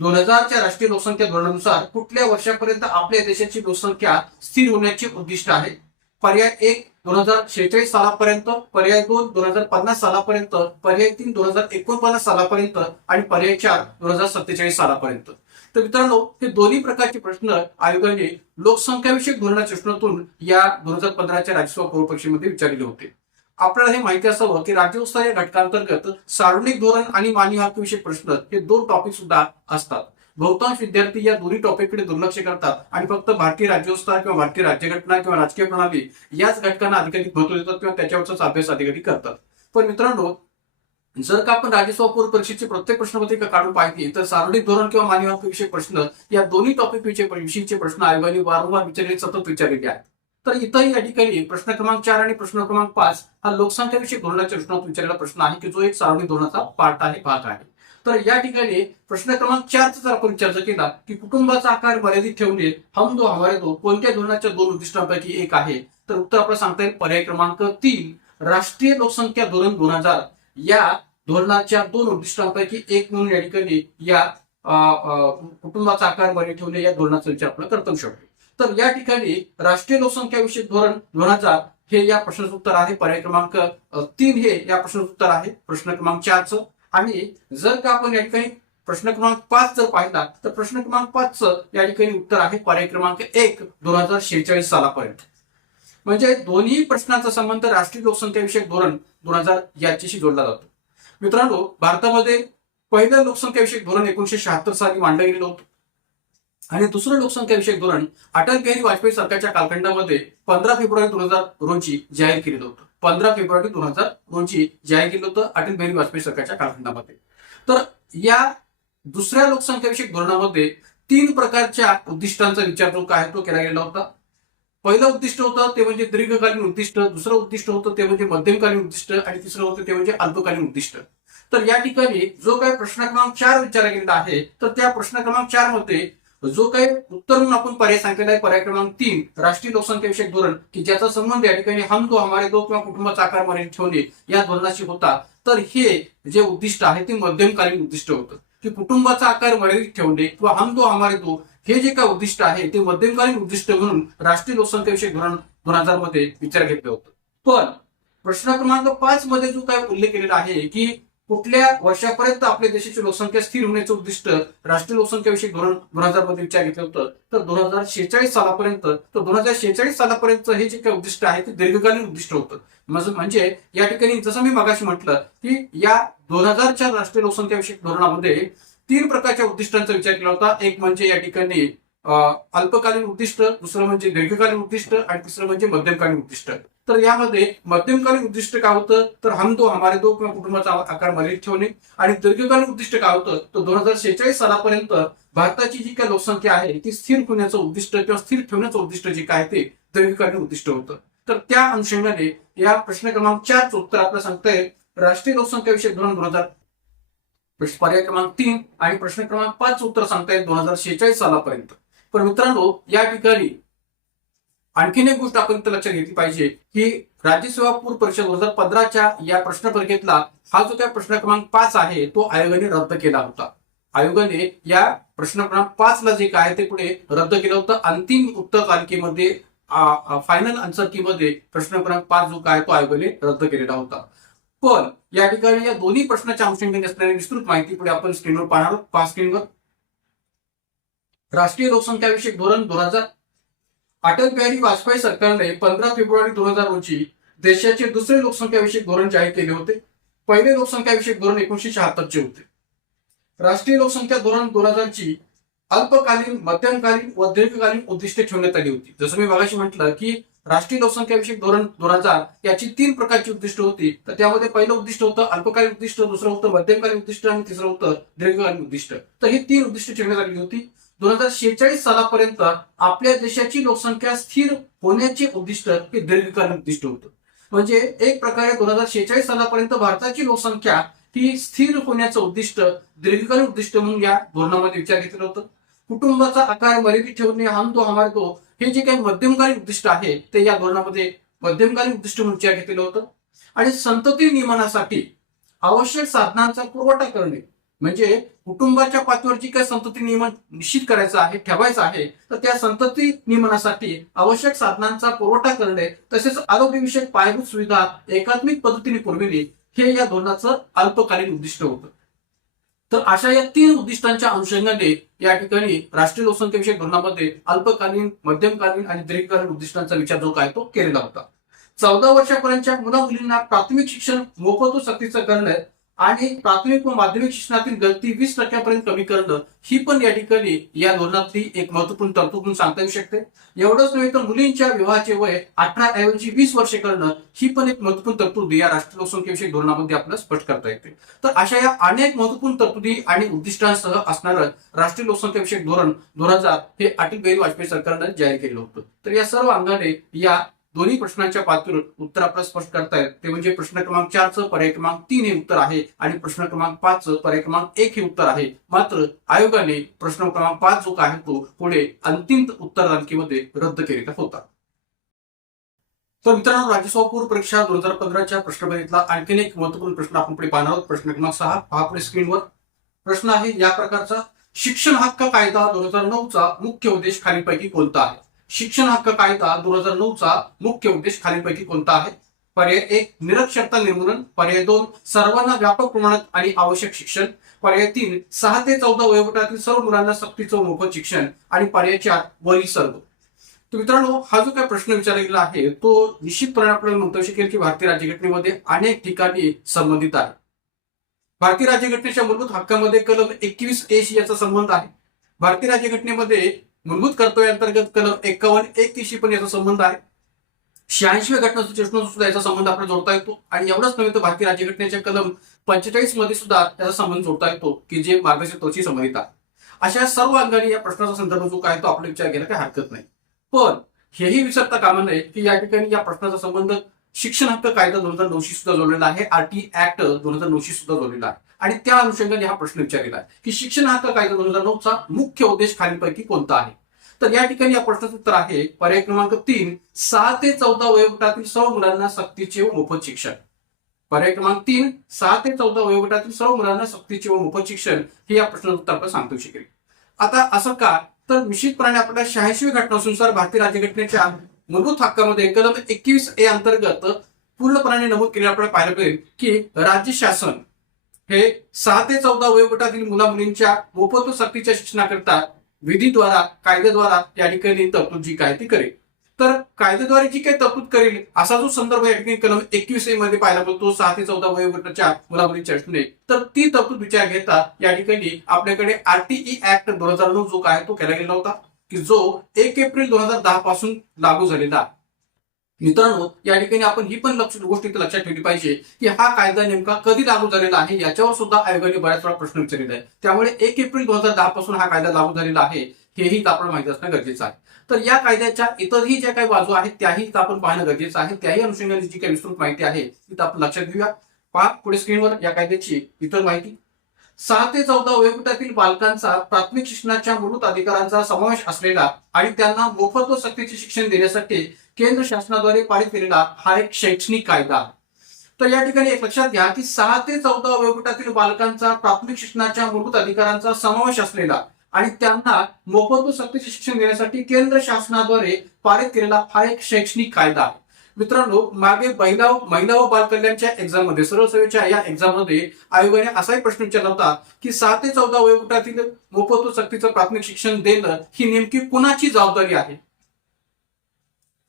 2000च्या राष्ट्रीय लोकसंख्या धोरणानुसार कुठल्या वर्षापर्यंत आपल्या देशाची लोकसंख्या स्थिर होण्याचे उद्दिष्ट आहे? पर्याय 1 2046 सालापर्यंत, पर्याय 2 2050 सालापर्यंत, पर्याय 3 2049 सालापर्यंत आणि पर्याय 4 2047 सालापर्यंत. तर मित्रांनो, हे दोन्ही प्रकारचे प्रश्न आयोगाने लोकसंख्या विषयक धोरणाच्या प्रश्नातून या 2015च्या राज्यसभा पूर्व परीक्षेमध्ये विचारले होते. आपल्याला हे माहिती असावं की राज्यव्यवस्था या घटकांतर्गत सार्वजनिक धोरण आणि मानवी हक्क विषयक प्रश्न हे दोन टॉपिक सुद्धा असतात. बहुतांश विद्यार्थी या दोन्ही टॉपिककडे दुर्लक्ष करतात आणि फक्त भारतीय राज्यव्यवस्था किंवा भारतीय राज्यघटना किंवा राजकीय प्रणाली याच घटकांना अधिकाधिक महत्व देतात किंवा त्याच्यावरचाच अभ्यास अधिकाधिक करतात. पण मित्रांनो, जर का आपण राज्यसभा पूर्व परीक्षेची प्रत्येक प्रश्नपत्रिका काढून पाहिली तर सार्वजनिक धोरण किंवा मानवी हक्क विषयक प्रश्न या दोन्ही टॉपिक विषयीचे प्रश्न आयोगाने वारंवार विचारले, सतत विचारलेले आहेत. तर इथंही या ठिकाणी प्रश्न क्रमांक 4 आणि प्रश्न क्रमांक 5 हा लोकसंख्या विषयक धोरणाच्या प्रश्नात विचारलेला प्रश्न आहे की जो एक सार्वजनिक धोरणाचा पार्ट आहे, भाग आहे. तर या ठिकाणी प्रश्न क्रमांक 4चा जर आपण चर्चा केला की कुटुंबाचा आकार मर्यादित ठेवणे हम दो हमारे दो कोणत्या धोरणाच्या दोन उद्दिष्टांपैकी एक आहे? तर उत्तर आपल्याला सांगता येईल पर्याय क्रमांक 3 राष्ट्रीय लोकसंख्या धोरण 2000 या धोरणाच्या दोन उद्दिष्टांपैकी एक म्हणून या ठिकाणी या कुटुंबाचा आकार मर्यादित ठेवणे या धोरणाचा विचार आपण करता येऊ शकतो. तर या ठिकाणी राष्ट्रीय लोकसंख्या विषयक धोरण 2000 हे या प्रश्नाचं उत्तर आहे. पर्याय क्रमांक 3 हे या प्रश्नाचं उत्तर आहे प्रश्न क्रमांक 4चं. आणि जर का आपण या ठिकाणी प्रश्न क्रमांक 5 जर पाहिला तर प्रश्न क्रमांक 5चं या ठिकाणी उत्तर आहे पर्याय क्रमांक 1 2046 सालापर्यंत. म्हणजे दोन्ही प्रश्नांचा संबंध राष्ट्रीय लोकसंख्या विषयक धोरण 2000 याच्याशी जोडला जातो. मित्रांनो, भारतामध्ये पहिलं लोकसंख्या विषयक धोरण 1976 साली मांडलं गेलेलं होतं आणि दुसरं लोकसंख्या विषयक धोरण अटल बिहारी वाजपेयी सरकारच्या कालखंडामध्ये 15 फेब्रुवारी 2000 रोजी जाहीर केलेलं होतं. 15 फेब्रुवारी 2000 रोजी जाहीर केलं होतं अटल बिहारी वाजपेयी सरकारच्या कालखंडामध्ये. तर या दुसऱ्या लोकसंख्याविषयक धोरणामध्ये 3 प्रकारच्या उद्दिष्टांचा विचार जो काय तो केला गेला होता. पहिलं उद्दिष्ट होतं ते म्हणजे दीर्घकालीन उद्दिष्ट, दुसरं उद्दिष्ट होतं ते म्हणजे मध्यमकालीन उद्दिष्ट आणि तिसरं होतं ते म्हणजे अल्पकालीन उद्दिष्ट. तर या ठिकाणी जो काही प्रश्न क्रमांक 4 विचारला गेलेला आहे तर त्या प्रश्न क्रमांक 4 मध्ये जो काही उत्तर म्हणून आपण पर्याय सांगितलेला आहे पर्याय क्रमांक 3 राष्ट्रीय लोकसंख्याविषयक धोरण की ज्याचा संबंध या ठिकाणी हम दो हमारे दो किंवा कुटुंबाचा आकार मर्यादित ठेवणे या धोरणाशी होता. तर हे जे उद्दिष्ट आहे ते मध्यमकालीन उद्दिष्ट होतं की कुटुंबाचा आकार मर्यादित ठेवणे किंवा हम दो हमारे दो हे जे काय उद्दिष्ट आहे ते मध्यमकालीन उद्दिष्ट म्हणून राष्ट्रीय लोकसंख्याविषयक धोरण 2000 मध्ये विचार घेतलं होतं. पण प्रश्न क्रमांक 5 मध्ये जो काय उल्लेख केलेला आहे की कुठल्या वर्षापर्यंत आपल्या देशाची लोकसंख्या स्थिर होण्याचं उद्दिष्ट राष्ट्रीय लोकसंख्याविषयक धोरण 2000 मध्ये विचार घेतलं होतं. तर 2046 सालापर्यंत तर 2046 सालापर्यंत हे जे काही उद्दिष्ट आहे ते दीर्घकालीन उद्दिष्ट होतं. म्हणजे या ठिकाणी जसं मी मगाशी म्हटलं की या 2000च्या राष्ट्रीय लोकसंख्याविषयक धोरणामध्ये 3 प्रकारच्या उद्दिष्टांचा विचार केला होता. एक म्हणजे या ठिकाणी अल्पकालीन उद्दिष्ट, दुसरं म्हणजे दीर्घकालीन उद्दिष्ट आणि तिसरं म्हणजे मध्यमकालीन उद्दिष्ट. तर यामध्ये मध्यमकालीन उद्दिष्ट काय होतं तर हम दो हमारे दो किंवा कुटुंबाचा आकार मर्यादित ठेवणे आणि दीर्घकालीन उद्दिष्ट काय होतं तर 2046 सालापर्यंत भारताची जी काही लोकसंख्या आहे ती स्थिर होण्याचं उद्दिष्ट किंवा स्थिर ठेवण्याचं उद्दिष्ट जे काय ते दीर्घकालीन उद्दिष्ट होतं. तर त्या अनुषंगाने या प्रश्न क्रमांक 4 उत्तर आपल्याला सांगतंय राष्ट्रीय लोकसंख्याविषयक धोरण 2000 पर्याय क्रमांक 3 आणि प्रश्न क्रमांक 5 उत्तर सांगतायत 2046 सालापर्यंत. पण मित्रांनो या ठिकाणी आणखीन एक गोष्ट आपण लक्षात घेतली पाहिजे की राज्यसेवा पूर्व परीक्षा 2015च्या या प्रश्नपत्रिकेतला हा जो काही प्रश्न क्रमांक 5 आहे तो आयोगाने रद्द केला होता. आयोगाने या प्रश्न क्रमांक 5 ला जे काय ते पुढे रद्द केलं होतं. अंतिम उत्तर तालिकेमध्ये फायनल आन्सर की मध्ये प्रश्न क्रमांक 5 जो काय तो आयोगाने रद्द केलेला होता. पण या ठिकाणी या दोन्ही प्रश्नाच्या अनुषंगाने असणारी विस्तृत माहिती पुढे आपण स्क्रीनवर पाहणार आहोत. पहा स्क्रीनवर राष्ट्रीय लोकसंख्याविषयक धोरण 2000 अटल बिहारी वाजपेयी सरकारने 15 फेब्रुवारी 2000 रोजी देशाचे दुसरे लोकसंख्याविषयक धोरण जाहीर केले होते. पहिले लोकसंख्याविषयक धोरण 1976 चे होते. राष्ट्रीय लोकसंख्या धोरण 2000 ची अल्पकालीन, मध्यमकालीन व दीर्घकालीन उद्दिष्टे ठेवण्यात आली होती. जसं मी मागाशी म्हटलं की राष्ट्रीय लोकसंख्याविषयक धोरण 2000 याची 3 प्रकारची उद्दिष्ट होती. तर त्यामध्ये पहिलं उद्दिष्ट होतं अल्पकालीन उद्दिष्ट, दुसरं होतं मध्यमकालीन उद्दिष्ट आणि तिसरं होतं दीर्घकालीन उद्दिष्ट. तर ही 3 उद्दिष्ट ठेवण्यात आली होती. 2046 सालापर्यंत आपल्या देशाची लोकसंख्या स्थिर होण्याचे उद्दिष्ट हे दीर्घकालीन उद्दिष्ट होतं. म्हणजे एक प्रकारे 2046 सालापर्यंत भारताची लोकसंख्या ही स्थिर होण्याचं उद्दिष्ट दीर्घकालीन उद्दिष्ट म्हणून या धोरणामध्ये विचार घेतलं होतं. कुटुंबाचा आकार मर्यादित ठेवणे हम दो हमारे दो हे जे काही मध्यमकालीन उद्दिष्ट आहे ते या धोरणामध्ये मध्यमकालीन उद्दिष्ट म्हणून विचार घेतलेलं होतं. आणि संतती नियमनासाठी आवश्यक साधनांचा पुरवठा करणे म्हणजे कुटुंबाच्या पातळीवर जी काही संतती नियमन निश्चित करायचं आहे ठेवायचं आहे तर त्या संतती नियमनासाठी आवश्यक साधनांचा पुरवठा करणे तसेच आरोग्यविषयक पायाभूत सुविधा एकात्मिक पद्धतीने पुरविणे हे या धोरणाचं अल्पकालीन उद्दिष्ट होतं. तर अशा या 3 उद्दिष्टांच्या अनुषंगाने या ठिकाणी राष्ट्रीय लोकसंख्याविषयक धोरणामध्ये अल्पकालीन, मध्यमकालीन आणि दीर्घकालीन उद्दिष्टांचा विचार जो काय तो केलेला होता. 14 वर्षापर्यंतच्या मुला मुलींना प्राथमिक शिक्षण मोफत व सक्तीचं करणं आणि प्राथमिक व माध्यमिक शिक्षणातील गळती 20% कमी करणं ही पण या ठिकाणी या धोरणातली एक महत्वपूर्ण तरतूद म्हणून सांगता येऊ शकते. एवढंच नव्हे तर मुलींच्या विवाहाचे वय 18 ऐवजी 20 वर्षे करणं ही पण एक महत्वपूर्ण तरतूद या राष्ट्रीय लोकसंख्याविषयक धोरणामध्ये आपल्याला स्पष्ट करता येते. तर अशा या अनेक महत्वपूर्ण तरतुदी आणि उद्दिष्टांसह असणारं राष्ट्रीय लोकसंख्याविषयक धोरण 2000 हे अटल बिहारी वाजपेयी सरकारनं जाहीर केलं होतं. तर या सर्व अंगाने या दोन्ही प्रश्नांच्या पातळीवर उत्तर आपल्याला स्पष्ट करतायत. ते म्हणजे प्रश्न क्रमांक 4 पर्याय क्रमांक 3 हे उत्तर आहे आणि प्रश्न क्रमांक 5 पर्याय क्रमांक 1 हे उत्तर आहे. मात्र आयोगाने प्रश्न क्रमांक 5 जो आहे तो पुढे अंतिम उत्तर तालिकेमध्ये रद्द केलेला होता. तर मित्रांनो राज्यसेवा पूर्व परीक्षा 2015च्या प्रश्नपत्रिकेतला आणखीन एक महत्वपूर्ण प्रश्न आपण पुढे पाहणार आहोत. प्रश्न क्रमांक 6 पहा पुढे स्क्रीनवर. प्रश्न आहे या प्रकारचा शिक्षण हक्क कायदा 2009चा मुख्य उद्देश खालीलपैकी कोणता आहे? शिक्षण हक्क कायदा 2009चा मुख्य उद्देश खालीलपैकी कोणता आहे? पर्याय 1 निरक्षरता निर्मूलन, पर्याय 2 सर्वांना व्यापक प्रमाणात आणि आवश्यक शिक्षण, पर्याय 3 6 ते 14 वयोगटातील सर्व मुलांना सक्तीचं मोफत शिक्षण आणि पर्याय 4 वरील सर्व. तर मित्रांनो हा जो काही प्रश्न विचारला गेला आहे तो निश्चितपणे आपल्याला म्हणता शकेल की भारतीय राज्यघटनेमध्ये अनेक ठिकाणी संबंधित आहे. भारतीय राज्यघटनेच्या मूलभूत हक्कामध्ये कलम 21A शी याचा संबंध आहे. भारतीय राज्यघटनेमध्ये मूलभूत कर्तव्यांतर्गत कलम 51-31 शी पण याचा संबंध आहे. 86व्या घटना सूचीपासून सुद्धा याचा संबंध आपल्याला जोडता येतो. आणि एवढंच नव्हे तर भारतीय राज्यघटनेच्या कलम 45 मध्ये सुद्धा त्याचा संबंध जोडता येतो की जे मार्गदर्शक तत्वांशी संबंधित आहे. अशा सर्व अंगाने या प्रश्नाचा संदर्भ जो काय तो आपला विचार केला काही हरकत नाही. पण हेही विसरता कामा नये की या ठिकाणी या प्रश्नाचा संबंध शिक्षण हक्क कायदा 2009 शी सुद्धा जोडलेला आहे, आरटी ऍक्ट 2009 शी सुद्धा जोडलेला आहे. आणि त्या अनुषंगाने हा प्रश्न विचारलेला आहे की शिक्षण हक्क कायदा 2009 चा मुख्य उद्देश खालीलपैकी कोणता आहे. तर या ठिकाणी या प्रश्नाचं उत्तर आहे पर्याय क्रमांक 3, 6 ते 14 वयोगटातील सर्व मुलांना सक्तीचे व मोफत शिक्षण. पर्याय क्रमांक 3, 6 ते 14 वयोगटातील सर्व मुलांना सक्तीचे व मोफत शिक्षण हे या प्रश्नाचं उत्तर आपल्याला सांगतो शकेल. आता असं का, तर निश्चितपणे आपल्या 86व्या घटनानुसार भारतीय राज्यघटनेच्या मूलभूत हक्कामध्ये कलम 21A अंतर्गत पूर्णपणे नमूद केले आपल्याला पाहायला मिळेल की राज्य शासन हे 6 ते 14 वयोगटातील मुला मुलींच्या मोफत व सक्तीच्या शिक्षणाकरिता विधीद्वारा कायद्याद्वारा या ठिकाणी तरतूद जी काय ती करेल. तर कायद्याद्वारे जी काही तरतूद करेल असा जो संदर्भ या ठिकाणी कलम 21A मध्ये पाहायला मिळतो 6 ते 14 वयोगटाच्या मुला मुलींच्या शिक्षणे, तर ती तरतूद विचार घेता या ठिकाणी आपल्याकडे आरटीई ऍक्ट 2009 जो काय तो केला गेला होता की जो 1 एप्रिल 2010 पासून लागू झालेला. मित्रांनो या ठिकाणी आपण ही पण गोष्ट इथे लक्षात ठेवली पाहिजे की हा कायदा नेमका कधी लागू झालेला आहे याच्यावर सुद्धा आयोगाने बऱ्याच वेळा प्रश्न विचारलेला आहे. त्यामुळे 1 एप्रिल 2010 पासून हा कायदा लागू झालेला आहे हेही आपल्याला माहिती असणं गरजेचं आहे. तर या कायद्याच्या इतरही ज्या काही बाजू आहेत त्याही आपण पाहणं गरजेचं आहे. त्याही अनुषंगाने जी काही विस्तृत माहिती आहे ती आपण लक्षात घेऊया. पहा पुढे स्क्रीनवर या कायद्याची इतर माहिती. 6 ते 14 वयोगटातील बालकांचा प्राथमिक शिक्षणाच्या मूलभूत अधिकारांचा समावेश असलेला आणि त्यांना मोफत व सक्तीचे शिक्षण देण्यासाठी केंद्र शासनाद्वारे पारित केलेला हा एक शैक्षणिक कायदा. तर या ठिकाणी एक लक्षात घ्या की 6 ते 14 वयोगटातील बालकांचा प्राथमिक शिक्षणाच्या मूलभूत अधिकारांचा समावेश असलेला आणि त्यांना मोफत व सक्तीचे शिक्षण देण्यासाठी केंद्र शासनाद्वारे पारित केलेला हा एक शैक्षणिक कायदा आहे. मित्रांनो मागे महिला व बाल कल्याणच्या एक्झाम मध्ये सरळ सेवेच्या या एक्झाम मध्ये आयोगाने असाही प्रश्न विचारला होता की 6 ते 14 वयोगटातील मोफत व सक्तीचं प्राथमिक शिक्षण देणं ही नेमकी कुणाची जबाबदारी आहे.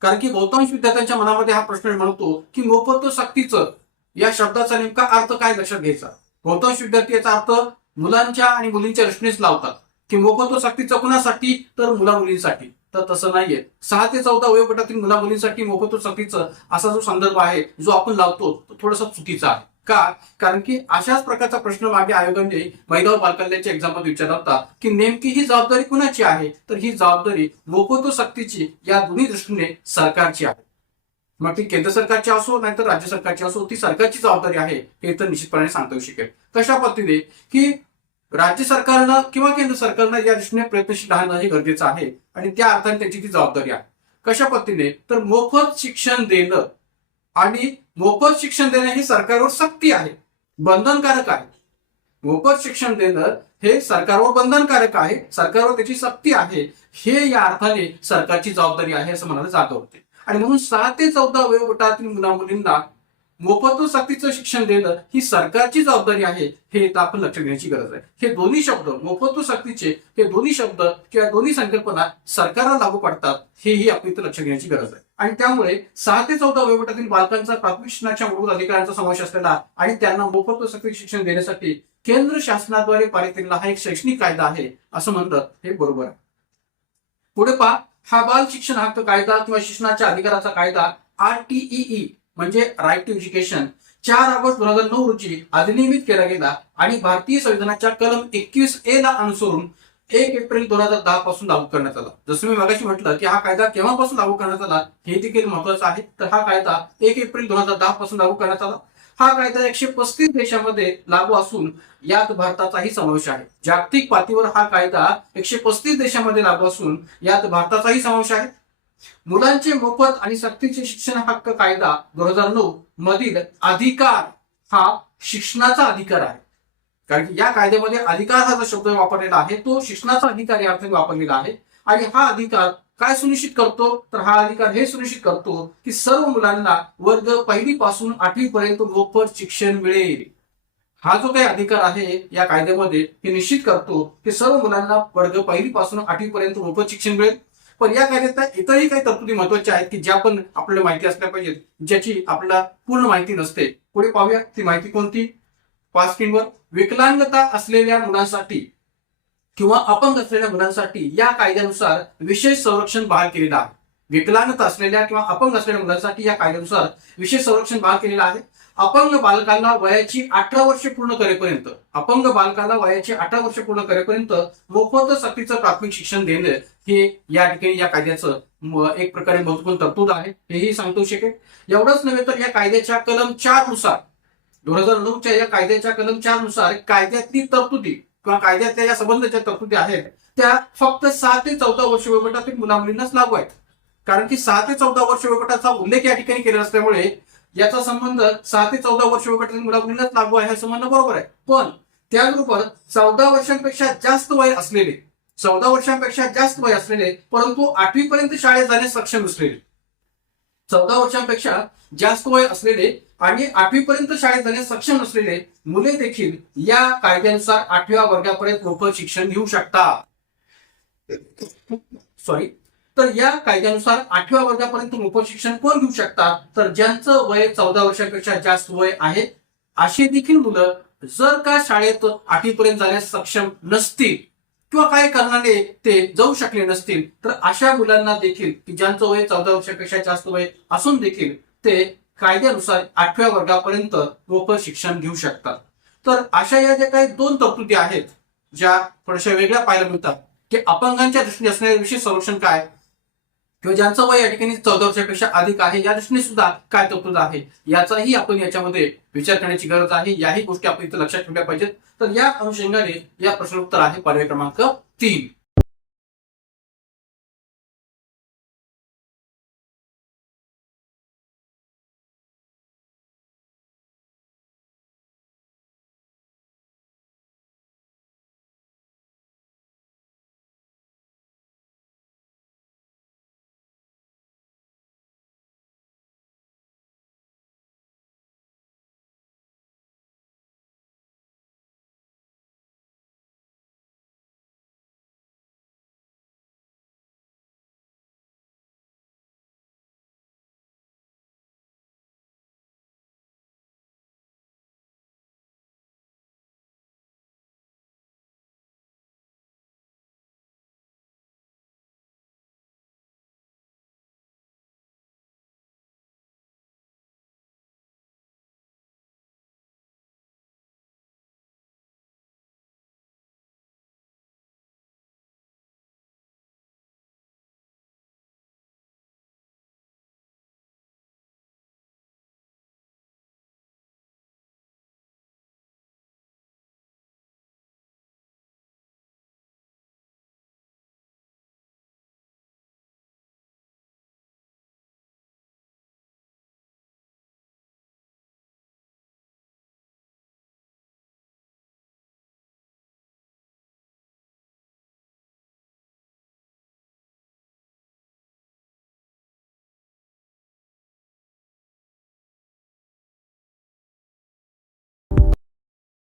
कारण की बहुतांश विद्यार्थ्यांच्या मनामध्ये हा प्रश्न म्हणतो की मोफत व सक्तीचं या शब्दाचा नेमका अर्थ काय लक्षात घ्यायचा. बहुतांश विद्यार्थी याचा अर्थ मुलांच्या आणि मुलींच्या दृष्टीनेच लावतात की मोफत व सक्तीचं कुणासाठी, तर मुला मुलींसाठी. तर तसं नाहीये. 6 ते 14 वयोगटातील मुला मुलींसाठी मोफत व सक्तीचं असा जो संदर्भ आहे जो आपण लावतो तो थोडासा चुकीचा आहे. का, कारण की अशाच प्रकारचा प्रश्न मागे आयोगाने महिला व बालकल्याणच्या एक्झाम मध्ये विचारला होता की नेमकी ही जबाबदारी कुणाची आहे. तर ही जबाबदारी मोफत व सक्तीची या दोन्ही दृष्टीने सरकारची आहे. मग ती केंद्र सरकारची असो नाहीतर राज्य सरकारची असो ती सरकारची जबाबदारी आहे हे तर निश्चितपणे सांगता येऊ शकेल. कशा पद्धतीने की राज्य सरकारनं किंवा केंद्र सरकारनं या दृष्टीने प्रयत्नशील राहणं हे गरजेचं आहे आणि त्या अर्थाने त्यांची ती जबाबदारी आहे. कशा पद्धतीने, तर मोफत शिक्षण देणं आणि मोफत शिक्षण देणं ही सरकारवर सक्ती आहे, बंधनकारक आहे. मोफत शिक्षण देणं हे सरकारवर बंधनकारक आहे, सरकारवर त्याची सक्ती आहे. हे या अर्थाने सरकारची जबाबदारी आहे असं म्हणायला जागा होते. आणि म्हणून 6 ते 14 वयोगटातील मुला मुलींना मोफत व सक्तीचं शिक्षण देणं ही सरकारची जबाबदारी आहे हे आपण लक्षात घेण्याची गरज आहे. हे दोन्ही शब्द मोफत व सक्तीचे हे दोन्ही शब्द किंवा दोन्ही संकल्पना सरकारला लागू पडतात हेही आपण इथं लक्षात घेण्याची गरज आहे. आणि त्यामुळे 6 ते 14 वयोगटातील बालकांचा प्राथमिक शिक्षणाच्या मूलभूत अधिकारांचा समावेश असलेला आणि त्यांना मोफत व सक्तीचे शिक्षण देण्यासाठी केंद्र शासनाद्वारे पारित केलेला हा एक शैक्षणिक कायदा आहे असं म्हणतात हे बरोबर आहे. पुढे पहा, हा बाल शिक्षण हक्क कायदा किंवा शिक्षणाच्या अधिकाराचा कायदा RTEE म्हणजे राईट टू एज्युकेशन 4 ऑगस्ट 2009 रोजी अधिनियमित केला गेला आणि भारतीय संविधानाच्या कलम 21A ला अनुसरून 1 एप्रिल 2010 पासून लागू करण्यात आला. जसं मी मगाशी म्हटलं की हा कायदा केव्हापासून लागू करण्यात आला हे देखील महत्वाचं आहे. तर हा कायदा 1 एप्रिल 2010 पासून लागू करण्यात आला. हा कायदा 135 देशांमध्ये लागू असून यात भारताचाही समावेश आहे. जागतिक पातळीवर हा कायदा 135 देशांमध्ये लागू असून यात भारताचाही समावेश आहे. मुलांचे मोफत आणि सक्तीचे शिक्षण हक्क कायदा 2009 मधील अधिकार हा शिक्षणाचा अधिकार आहे. कारण की या कायद्यामध्ये अधिकार हा जो शब्द वापरलेला आहे तो शिक्षणाचा अधिकार या अर्थाने वापरलेला आहे. आणि हा अधिकार काय सुनिश्चित करतो, तर हा अधिकार हे सुनिश्चित करतो की सर्व मुलांना वर्ग 1 पासून 8वी पर्यंत मोफत शिक्षण मिळेल. हा जो काही अधिकार आहे या कायद्यामध्ये हे निश्चित करतो की सर्व मुलांना वर्ग 1 पासून 8वी पर्यंत मोफत शिक्षण मिळेल. पण या कायद्यात इतरही काही तरतुदी महत्वाच्या आहेत की ज्या पण आपल्याला माहिती असल्या पाहिजेत, ज्याची आपल्याला पूर्ण माहिती नसते. पुढे पाहूया ती माहिती कोणती. पाच स्क्रीनवर, विकलांगता असलेल्या मुलांसाठी किंवा अपंग असलेल्या मुलांसाठी या कायद्यानुसार विशेष संरक्षण बहाल केलेलं आहे. विकलांगता असलेल्या किंवा अपंग असलेल्या मुलांसाठी या कायद्यानुसार विशेष संरक्षण बहाल केलेलं आहे. अपंग बालकांना वयाची 18 वर्षे पूर्ण करेपर्यंत मोफत सक्तीचं प्राथमिक शिक्षण देणं हे या ठिकाणी या कायद्याचं एक प्रकारे महत्वपूर्ण तरतूद आहे, हेही सांगतो शकेल. एवढंच नव्हे तर या कायद्याच्या कलम 4 नुसार 2009च्या या कायद्याच्या कलम 4 नुसार कायद्यातली तरतुदी किंवा कायद्यातल्या या संबंधाच्या तरतुदी आहेत त्या फक्त 6 ते 14 वर्ष वयोगटातील मुलामुलींनाच लागू आहेत. कारण की 6 ते 14 वर्ष वयोगटाचा उल्लेख या ठिकाणी केलेला असल्यामुळे याचा संबंध 6 ते 14 वर्ष वयोगटातील मुलामुलींनाच लागू आहे असं म्हणणं बरोबर आहे. पण त्याचबरोबर 14 वर्षांपेक्षा जास्त वय असलेले परंतु 8वी पर्यंत शाळेत जाण्यास सक्षम असलेले 14 वर्षांपेक्षा जास्त वय असलेले आणि 8वी पर्यंत शाळेत जाण्यास सक्षम असलेले मुले देखील या कायद्यानुसार 8व्या वर्गापर्यंत मोफत शिक्षण घेऊ शकतात. तर या कायद्यानुसार 8व्या वर्गापर्यंत मोफत शिक्षण कोण घेऊ शकतात, तर ज्यांचं वय 14 वर्षांपेक्षा जास्त वय आहे अशी देखील मुलं जर का शाळेत 8वी पर्यंत जाण्यास सक्षम नसतील किंवा काही कारणाने ते जाऊ शकले नसतील तर अशा मुलांना देखील की ज्यांचं वय 14 वर्षांपेक्षा जास्त वय असून देखील ते कायद्यानुसार 8व्या वर्गापर्यंत मोफत शिक्षण घेऊ शकतात. तर अशा या ज्या काही 2 तरतुदी आहेत ज्या थोड्याशा वेगळ्या पाहायला मिळतात की अपंगांच्या दृष्टीने असणारे विशेष संरक्षण काय किंवा ज्यांचं वय या ठिकाणी 14 वर्षापेक्षा अधिक आहे या दृष्टीने सुद्धा काय तरतूद आहे याचाही आपण याच्यामध्ये विचार करण्याची गरज आहे. याही गोष्टी आपण इथे लक्षात ठेवल्या पाहिजेत. तर या अनुषंगाने या प्रश्नोत्तर आहे पर्याय क्रमांक 3.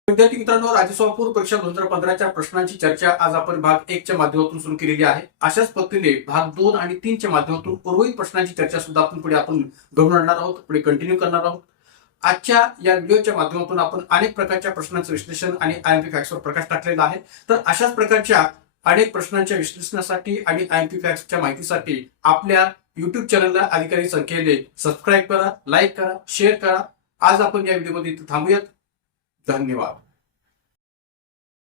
विद्यार्थी मित्रांनो, राज्यसभा पूर्व परीक्षा 2015च्या प्रश्नांची चर्चा आज आपण भाग 1 च्या माध्यमातून सुरू केलेली आहे. अशाच पद्धतीने भाग 2 आणि 3 च्या माध्यमातून उर्वरित प्रश्नांची चर्चा सुद्धा आपण घडवून आणणार आहोत, पुढे कंटिन्यू करणार आहोत. आजच्या या व्हिडिओच्या माध्यमातून आपण अनेक प्रकारच्या प्रश्नांचं विश्लेषण आणि आयएमपी फॅक्ट्सवर प्रकाश टाकलेला आहे. तर अशाच प्रकारच्या अनेक प्रश्नांच्या विश्लेषणासाठी आणि आयएमपी फॅक्ट्सच्या माहितीसाठी आपल्या युट्यूब चॅनलला अधिकारी संख्येने सबस्क्राईब करा, लाईक करा, शेअर करा. आज आपण या व्हिडिओमध्ये इथे थांबूयात. धन्यवाद.